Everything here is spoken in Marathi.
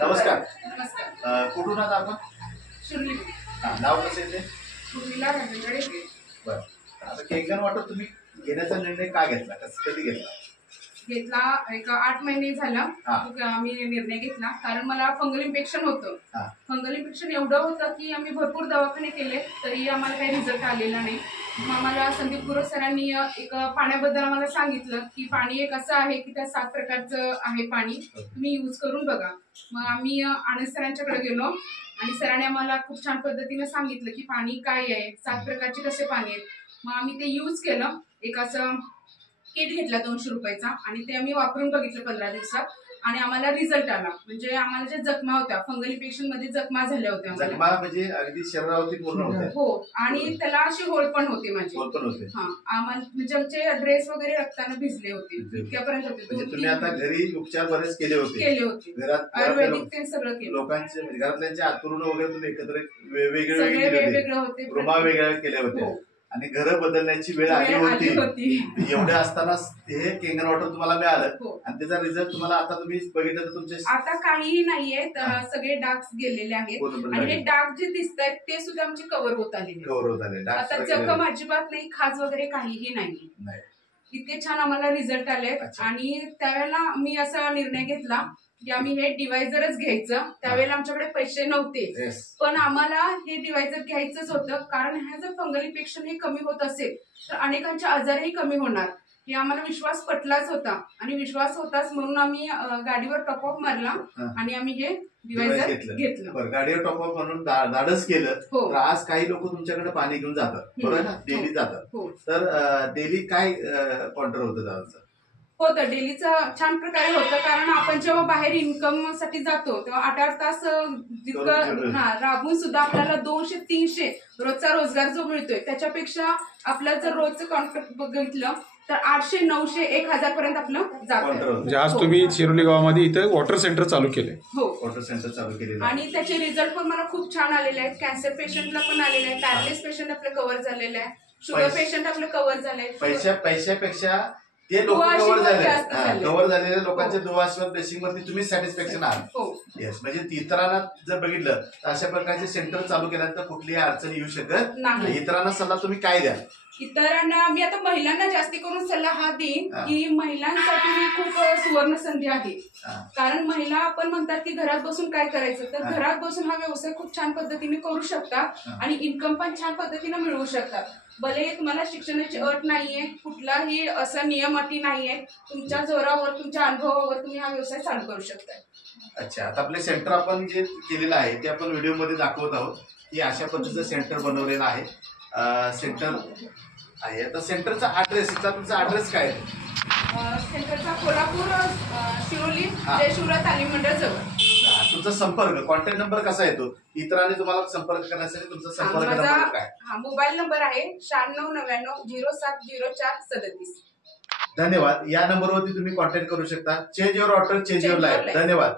नमस्कार. नमस्कार. कुठून आहात आपण? शिर्डी. नाव कसं येते? शिर्डीला राहण्याकडे. बरं. आता केंगन वॉटर तुम्ही घेण्याचा निर्णय का घेतला, कधी घेतला? घेतला एक 8 महिने झाला. आम्ही निर्णय घेतला कारण मला फंगल इन्फेक्शन होतं. फंगल इन्फेक्शन एवढं होतं की आम्ही भरपूर दवाखाने केले तरी आम्हाला काही रिझल्ट आलेला नाही. मग आम्हाला संदीप गुरु सरांनी एक पाण्याबद्दल आम्हाला सांगितलं की पाणी एक असं आहे की त्या 7 प्रकारचं आहे पाणी, तुम्ही यूज करून बघा. मग आम्ही आनंद सरांच्याकडे गेलो आणि सरांनी आम्हाला खूप छान पद्धतीने सांगितलं की पाणी काय आहे, 7 प्रकारचे कसे पाणी आहेत. मग आम्ही ते यूज केलं. एक असं किट घेतला 200 रुपयाचा आणि ते आम्ही वापरून बघितलं 15 दिवसात आणि आम्हाला रिझल्ट आला. म्हणजे आम्हाला जे जखमा होत्या फंगल इन्फेक्शन मध्ये जखमा झाल्या होत्या, जखमा म्हणजे अगदी शरीरावरती पूर्ण होत्या. हो, आणि त्याला अशी होळ पण होते माझी. होळ पण होते. आम्हाला म्हणजे आमचे ड्रेस वगैरे रक्ताने भिजले होते, इतक्यापर्यंत होते. म्हणजे तुम्ही आता घरी उपचार बरेच केले होते. घरात आयुर्वेदिक ते सगळं केलं. लोकांचे म्हणजे घरातल्यांचे आतुरून वगैरे तुम्ही एकत्र वेगवेगळे होते, रुमा वेगळ्या केले होते आणि घरं बदलण्याची वेळ आली होती. एवढे असताना हे केंगन वॉटर तुम्हाला मिळालं आणि त्याचा रिझल्ट तुम्हाला आता तुम्ही बघितलं तर तुमचे आता काहीही नाहीये. सगळे डाग गेलेले आहेत आणि हे डाग जे दिसत आहेत ते सुद्धा आमचे कव्हर होत आले. आता जखम अजिबात नाही, खाज वगैरे काहीही नाही. इतके छान आम्हाला रिझल्ट आले. आणि त्यावेळेला मी असा निर्णय घेतला की आम्ही हे डिवायझरच घ्यायचं. त्यावेळेला आमच्याकडे पैसे नव्हते पण आम्हाला हे डिवायझर घ्यायचंच होतं कारण ह्या जर फंगल इन्फेक्शन हे कमी होत असेल तर अनेकांचे आजारही कमी होणार हे आम्हाला विश्वास पटलाच होता. आणि विश्वास होताच म्हणून आम्ही गाडीवर टॉपअप मारला आणि आम्ही हे डिवायझर घेतलं. गाडीवर टॉपअप म्हणून धाडस केलं. तर आज काही लोक तुमच्याकडे पाणी घेऊन जातात, बरोबर ना? डेली जातात. तर डेली काय काउंटर होतं दादाचं? होतं डेलीचं छान प्रकारे होतं कारण आपण जेव्हा बाहेर इन्कम साठी जातो तेव्हा 8-8 तास जितकं राबून सुद्धा आपल्याला 200-300 रोजचा रोजगार जो मिळतोय त्याच्यापेक्षा आपलं जर रोजचं कॉन्ट्रॅक्ट बघितलं तर 800-900-1000 पर्यंत आपलं जातं. म्हणजे आज तुम्ही शिरोली गावामध्ये इथं वॉटर सेंटर चालू केले? हो, वॉटर सेंटर चालू केले आणि त्याचे रिझल्ट पण मला खूप छान आलेले आहेत. कॅन्सर पेशंटला पण आलेले आहे, पॅरालिस पेशंट आपलं कव्हर झालेलं आहे, शुगर पेशंट आपलं कव्हर झालंय. पैशापेक्षा ते लोक कव्हर झालेल्या लोकांच्या दुआश्वर बेसिंग वरती तुम्ही सॅटिस्फॅक्शन आहात. येस, म्हणजे इतरांना जर बघितलं तर अशा प्रकारचे सेंटर चालू केल्यानंतर कुठलीही अडचण येऊ शकत नाही. इतरांना सल्ला तुम्ही काय द्या? इतरांना मी आता महिलांना जास्ती करून सल्ला हा देईन की महिलांसाठी ही खूप सुवर्ण संधी आहे. कारण महिला आपण म्हणतात की घरात बसून काय करायचं, तर घरात बसून हा व्यवसाय खूप छान पद्धतीने करू शकता आणि इन्कम पण छान पद्धतीने मिळवू शकतात. भले तुम्हाला शिक्षणाची अट नाहीये, कुठलाही असा नियम अटी नाहीये, तुमच्या जोरावर तुमच्या अनुभवावर तुम्ही हा व्यवसाय चालू करू शकता. अच्छा, आता आपले सेंटर आपण जे केलेलं आहे ते आपण व्हिडिओ मध्ये दाखवत आहोत की अशा पद्धतीचं सेंटर बनवलेलं आहे. सेंटर आहे. आता सेंटरचा ऍड्रेस, तुमचा ऍड्रेस काय आहे? सेंटरचा कोल्हापूर शिरोली जयशिवराज तालीम मंडळ जवळ. तुमचा संपर्क, कॉन्टॅक्ट नंबर कसा येतो इतरांनी तुम्हाला संपर्क करण्यासाठी? तुमचा संपर्क नंबर काय? मोबाईल नंबर आहे 9699070437. धन्यवाद. या नंबरवरती तुम्ही कॉन्टॅक्ट करू शकता. Change your water, change your life. धन्यवाद.